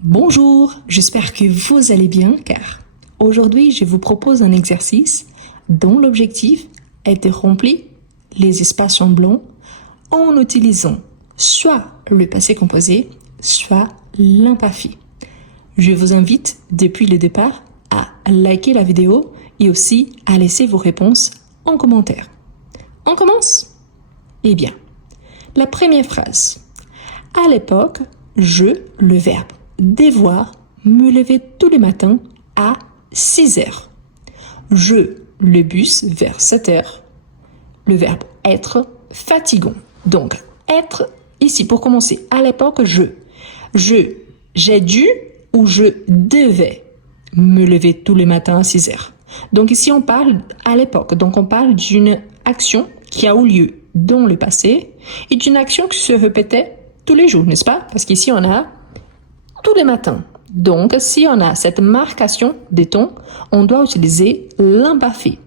Bonjour, j'espère que vous allez bien car aujourd'hui je vous propose un exercice dont l'objectif est de remplir les espaces en blanc en utilisant soit le passé composé, soit l'imparfait. Je vous invite depuis le départ à liker la vidéo et aussi à laisser vos réponses en commentaire. On commence? Eh bien, la première phrase. À l'époque, le verbe devoir, me lever tous les matins à 6 heures. Le bus vers 7 heures. Le verbe être, fatigant. Donc, être, ici, pour commencer, à l'époque, j'ai dû ou je devais me lever tous les matins à 6 heures. Donc ici, on parle à l'époque. Donc, on parle d'une action qui a eu lieu dans le passé et d'une action qui se répétait tous les jours, n'est-ce pas? Parce qu'ici, on a tous les matins. Donc, si on a cette marcation des temps, on doit utiliser l'imparfait.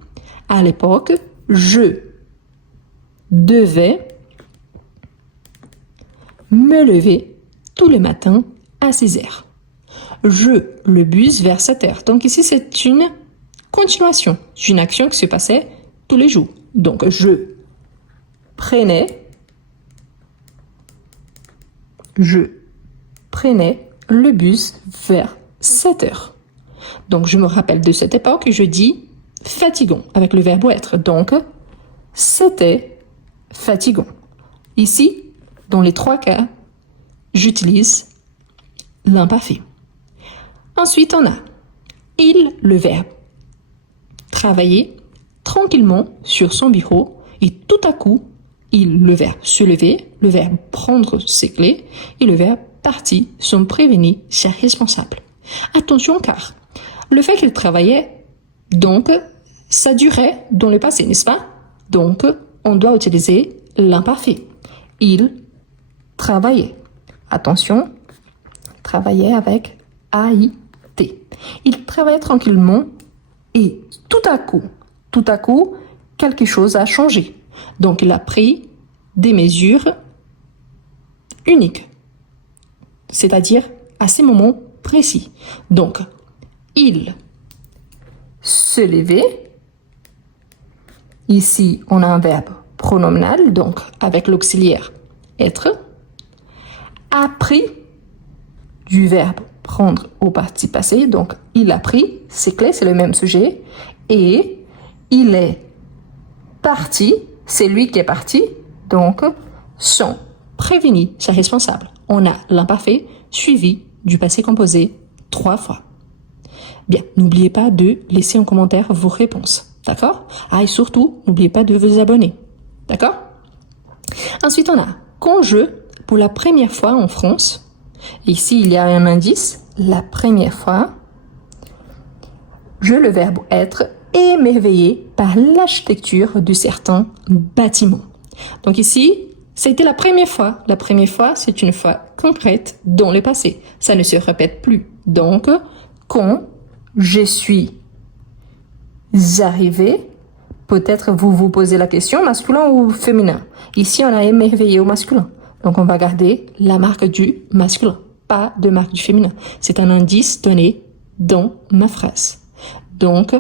À l'époque, je devais me lever tous les matins à 6 heures. Le bus vers 7 heures. Donc ici, c'est une continuation d'une action qui se passait tous les jours. Donc, je prenais le bus vers 7 heures. Donc, je me rappelle de cette époque et je dis fatigant avec le verbe être. Donc, c'était fatigant. Ici, dans les trois cas, j'utilise l'imparfait. Ensuite, on a le verbe travailler tranquillement sur son bureau et tout à coup, le verbe se lever, le verbe prendre ses clés et le verbe partir sont prévenus, c'est responsable. Attention car le fait qu'il travaillait, donc, ça durait dans le passé, n'est-ce pas? Donc, on doit utiliser l'imparfait. Il travaillait. Attention, travaillait avec A-I-T. Il travaillait tranquillement et tout à coup, quelque chose a changé. Donc, il a pris des mesures uniques, c'est-à-dire à ces moments précis. Donc, il se levait. Ici, on a un verbe pronominal, donc avec l'auxiliaire être. A pris du verbe prendre au participe passé, donc il a pris, c'est clé, c'est le même sujet. Et il est parti, c'est lui qui est parti, donc sont prévenus, c'est responsable. On a l'imparfait suivi du passé composé 3 fois. Bien, n'oubliez pas de laisser en commentaire vos réponses, d'accord? Ah, et surtout, n'oubliez pas de vous abonner, d'accord? Ensuite, on a quand pour la première fois en France, ici il y a un indice, la première fois, le verbe être émerveillé par l'architecture de certains bâtiments. Donc ici, c'était la première fois. La première fois, c'est une fois concrète dans le passé. Ça ne se répète plus. Donc, quand je suis arrivé, peut-être vous vous posez la question, masculin ou féminin. Ici, on a émerveillé au masculin. Donc, on va garder la marque du masculin, pas de marque du féminin. C'est un indice donné dans ma phrase. Donc,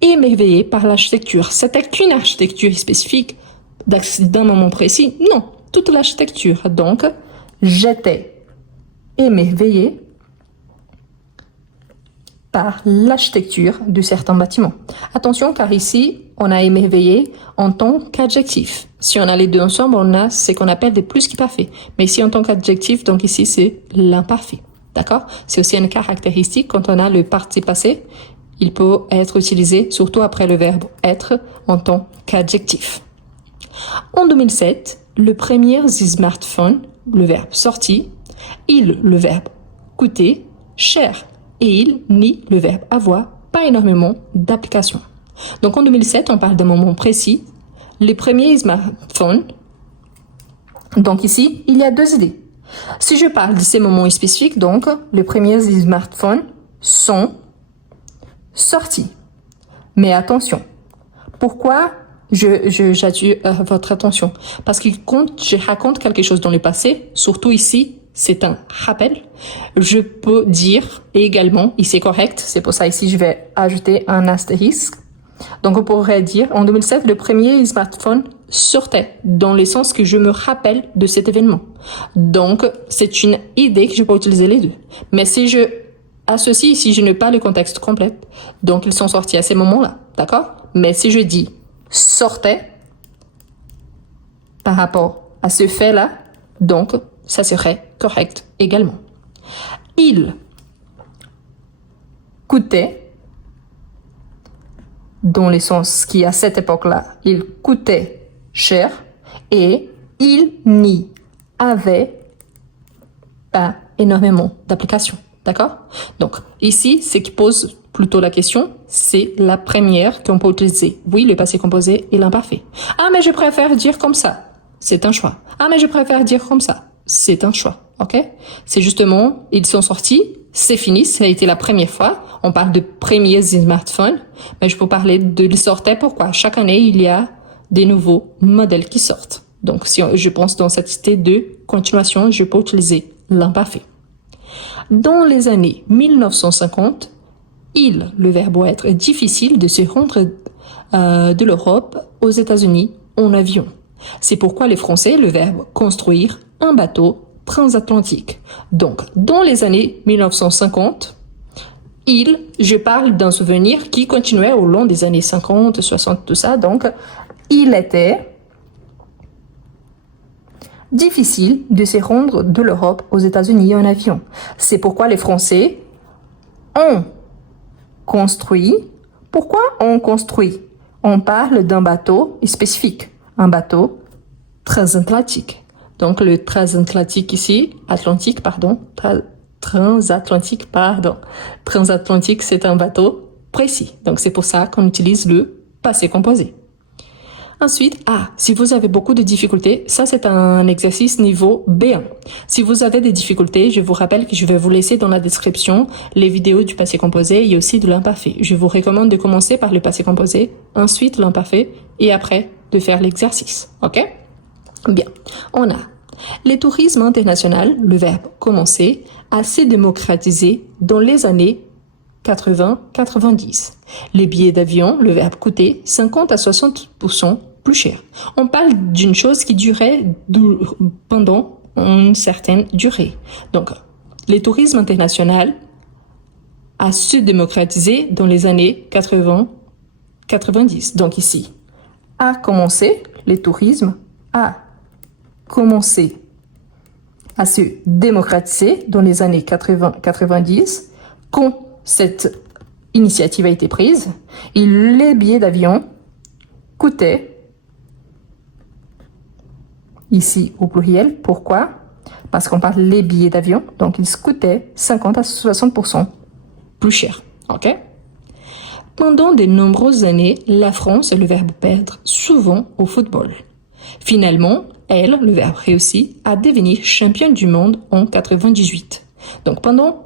émerveillé par l'architecture. C'était qu'une architecture spécifique d'un moment précis? Non, toute l'architecture. Donc, j'étais émerveillé par l'architecture de certains bâtiments. Attention, car ici, on a émerveillé en tant qu'adjectif. Si on a les deux ensemble, on a ce qu'on appelle des plus qui parfaits. Mais ici, en tant qu'adjectif, donc ici, c'est l'imparfait. D'accord? C'est aussi une caractéristique quand on a le participe passé. Il peut être utilisé surtout après le verbe être en tant qu'adjectif. En 2007, le premier smartphone, le verbe sorti, le verbe coûter, cher, et le verbe avoir, pas énormément d'applications. Donc en 2007, on parle d'un moment précis, les premiers smartphones. Donc ici, il y a deux idées. Si je parle de ces moments spécifiques, donc les premiers smartphones sont sortis. Mais attention, pourquoi j'attire votre attention? Parce je raconte quelque chose dans le passé, surtout ici, c'est un rappel. Je peux dire également, et c'est correct, c'est pour ça ici je vais ajouter un astérisque. Donc on pourrait dire, en 2007, le premier smartphone sortait, dans le sens que je me rappelle de cet événement. Donc c'est une idée que je peux utiliser les deux. Mais si je associe ici, je n'ai pas le contexte complet, donc ils sont sortis à ces moments-là, d'accord? Mais si je dis sortait par rapport à ce fait-là, donc ça serait correct également. Il coûtait, dans le sens qui à cette époque-là, il coûtait cher, et il n'y avait pas énormément d'applications. D'accord? Donc, ici, ce qui pose plutôt la question, c'est la première qu'on peut utiliser. Oui, le passé composé et l'imparfait. Ah, mais je préfère dire comme ça. C'est un choix. Ah, mais je préfère dire comme ça. C'est un choix. OK? C'est justement, ils sont sortis, c'est fini, ça a été la première fois. On parle de premiers smartphones, mais je peux parler de les sortir. Pourquoi? Chaque année, il y a des nouveaux modèles qui sortent. Donc, si je pense dans cette idée de continuation, je peux utiliser l'imparfait. Dans les années 1950, le verbe être difficile de se rendre de l'Europe aux États-Unis en avion. C'est pourquoi les Français, le verbe construire un bateau transatlantique. Donc, dans les années 1950, je parle d'un souvenir qui continuait au long des années 50, 60, tout ça. Donc, il était difficile de se rendre de l'Europe aux États-Unis en avion. C'est pourquoi les Français ont construit. Pourquoi on construit? On parle d'un bateau spécifique, un bateau transatlantique. Donc le transatlantique ici, transatlantique, pardon. Transatlantique, c'est un bateau précis. Donc c'est pour ça qu'on utilise le passé composé. Ensuite, si vous avez beaucoup de difficultés, ça c'est un exercice niveau B1. Si vous avez des difficultés, je vous rappelle que je vais vous laisser dans la description les vidéos du passé composé et aussi de l'imparfait. Je vous recommande de commencer par le passé composé, ensuite l'imparfait et après de faire l'exercice. OK? Bien. On a le tourisme international, le verbe commencer, a s'est démocratisé dans les années 80-90. Les billets d'avion, le verbe coûter, 50 à 60% plus cher. On parle d'une chose qui durait pendant une certaine durée. Donc, le tourisme international a se démocratiser dans les années 80-90. Donc ici, a commencé, le tourisme a commencé à se démocratiser dans les années 80-90 quand cette initiative a été prise et les billets d'avion coûtaient, ici au pluriel, pourquoi? Parce qu'on parle les billets d'avion, donc ils coûtaient 50 à 60% plus cher. OK? Pendant de nombreuses années, la France, le verbe perdre, souvent au football. Finalement, le verbe réussit, à devenir championne du monde en 98. Donc pendant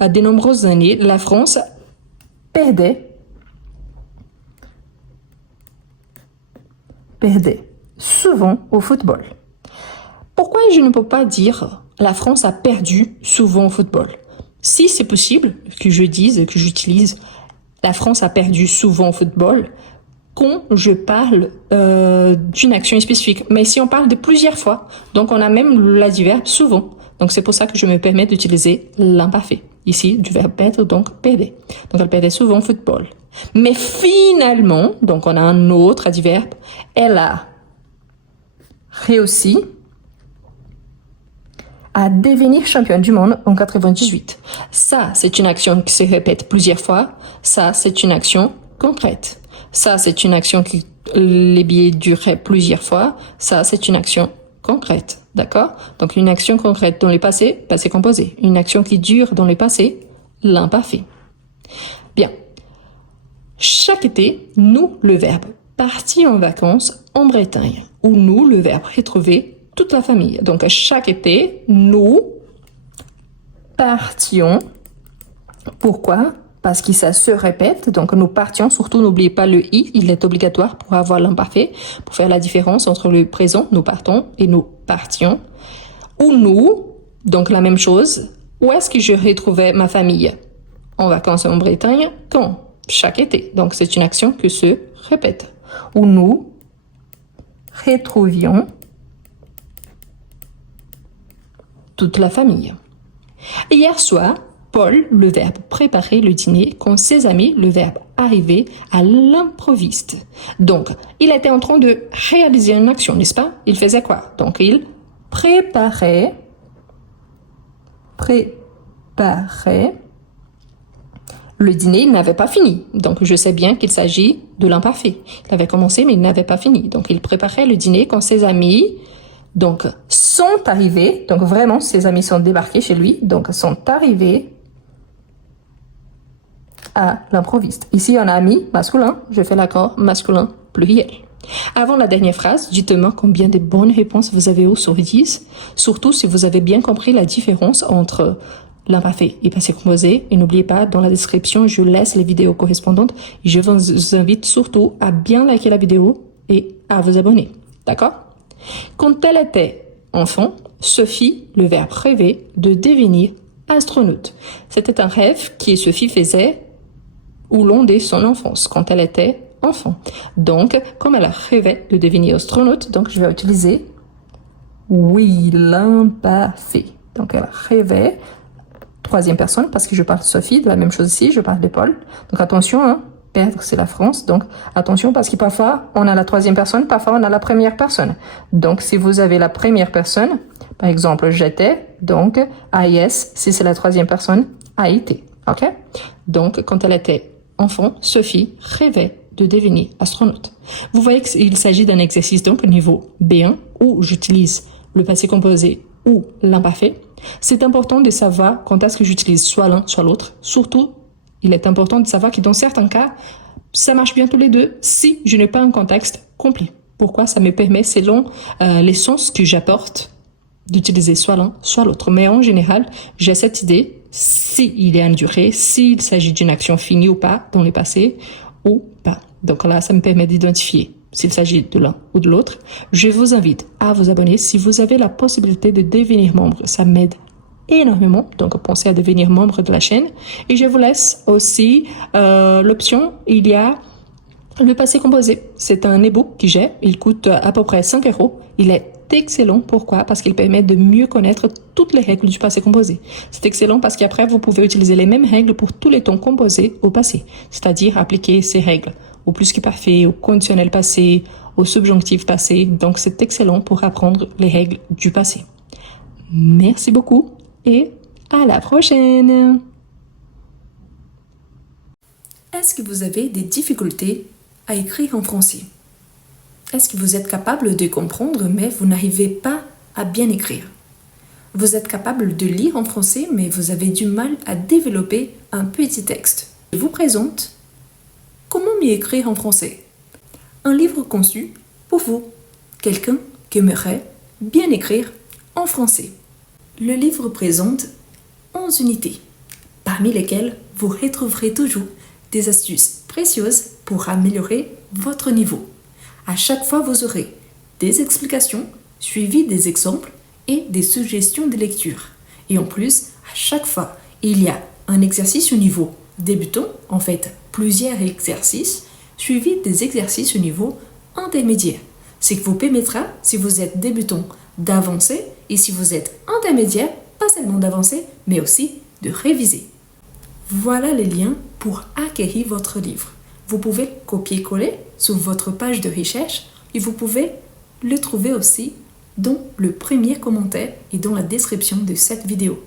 de nombreuses années, la France perdait souvent au football. Pourquoi je ne peux pas dire la France a perdu souvent au football? Si c'est possible que je dise, que j'utilise la France a perdu souvent au football quand je parle d'une action spécifique. Mais si on parle de plusieurs fois, donc on a même l'adverbe souvent. Donc c'est pour ça que je me permets d'utiliser l'imparfait. Ici, du verbe perdre, donc perdait. Donc elle perdait souvent au football. Mais finalement, donc on a un autre adverbe, elle a réussi à devenir championne du monde en 98. Ça, c'est une action qui se répète plusieurs fois. Ça, c'est une action concrète. Ça, c'est une action qui les billets duraient plusieurs fois. Ça, c'est une action concrète. D'accord? Donc, une action concrète dans le passé, passé composé. Une action qui dure dans le passé, l'imparfait. Bien. Chaque été, nous, le verbe partir en vacances en Bretagne. Ou nous, le verbe retrouver toute la famille. Donc, chaque été, nous partions. Pourquoi? Parce que ça se répète. Donc, nous partions. Surtout, n'oubliez pas le i. Il est obligatoire pour avoir l'imparfait, pour faire la différence entre le présent, nous partons, et nous partions. Ou nous Donc la même chose, où est-ce que je retrouvais ma famille? En vacances en Bretagne, quand? Chaque été. Donc c'est une action qui se répète. Où nous retrouvions toute la famille. Hier soir, Paul, le verbe préparer le dîner, quand ses amis, le verbe arriver à l'improviste. Donc, il était en train de réaliser une action, n'est-ce pas? Il faisait quoi? Donc, il préparait le dîner, il n'avait pas fini. Donc, je sais bien qu'il s'agit de l'imparfait. Il avait commencé, mais il n'avait pas fini. Donc, il préparait le dîner quand ses amis donc sont arrivés. Donc, vraiment, ses amis sont débarqués chez lui. Donc, sont arrivés à l'improviste. Ici, on a mis masculin. Je fais l'accord masculin pluriel. Avant la dernière phrase, dites-moi combien de bonnes réponses vous avez eues sur 10, surtout si vous avez bien compris la différence entre l'imparfait et passé composé. Et n'oubliez pas, dans la description, je laisse les vidéos correspondantes. Et je vous invite surtout à bien liker la vidéo et à vous abonner. D'accord? Quand elle était enfant, Sophie, le verbe rêver, de devenir astronaute. C'était un rêve que Sophie faisait au long de son enfance, quand elle était enfant. Donc, comme elle rêvait de devenir astronaute, donc je vais utiliser oui, l'imparfait. Donc, elle rêvait, troisième personne, parce que je parle de Sophie, de la même chose ici, je parle de Paul. Donc, attention, hein, perdre, c'est la France. Donc, attention, parce que parfois, on a la troisième personne, parfois, on a la première personne. Donc, si vous avez la première personne, par exemple, j'étais, donc, AIS, si c'est la troisième personne, a été. OK? Donc, quand elle était enfant, Sophie rêvait de devenir astronaute. Vous voyez qu'il s'agit d'un exercice donc au niveau B1 où j'utilise le passé composé ou l'imparfait. C'est important de savoir quand est-ce que j'utilise soit l'un, soit l'autre. Surtout, il est important de savoir que dans certains cas, ça marche bien tous les deux si je n'ai pas un contexte complet. Pourquoi? Ça me permet, selon les sens que j'apporte, d'utiliser soit l'un, soit l'autre. Mais en général, j'ai cette idée, s'il y a une durée, s'il s'agit d'une action finie ou pas dans le passé, ou pas. Donc là, ça me permet d'identifier s'il s'agit de l'un ou de l'autre. Je vous invite à vous abonner si vous avez la possibilité de devenir membre. Ça m'aide énormément. Donc, pensez à devenir membre de la chaîne. Et je vous laisse aussi l'option, il y a le passé composé. C'est un e-book que j'ai. Il coûte à peu près 5 €. Il est excellent. Pourquoi? Parce qu'il permet de mieux connaître toutes les règles du passé composé. C'est excellent parce qu'après, vous pouvez utiliser les mêmes règles pour tous les temps composés au passé. C'est-à-dire appliquer ces règles au plus que parfait, au conditionnel passé, au subjonctif passé. Donc, c'est excellent pour apprendre les règles du passé. Merci beaucoup et à la prochaine! Est-ce que vous avez des difficultés à écrire en français? Est-ce que vous êtes capable de comprendre mais vous n'arrivez pas à bien écrire? Vous êtes capable de lire en français mais vous avez du mal à développer un petit texte. Je vous présente Comment mieux écrire en français? Un livre conçu pour vous, quelqu'un qui aimerait bien écrire en français. Le livre présente 11 unités, parmi lesquelles vous retrouverez toujours des astuces précieuses pour améliorer votre niveau. À chaque fois, vous aurez des explications suivies des exemples et des suggestions de lecture. Et en plus, à chaque fois, il y a un exercice au niveau débutant, en fait, plusieurs exercices suivis des exercices au niveau intermédiaire. Ce qui vous permettra, si vous êtes débutant, d'avancer et si vous êtes intermédiaire, pas seulement d'avancer, mais aussi de réviser. Voilà les liens pour acquérir votre livre. Vous pouvez copier-coller sur votre page de recherche et vous pouvez le trouver aussi dans le premier commentaire et dans la description de cette vidéo.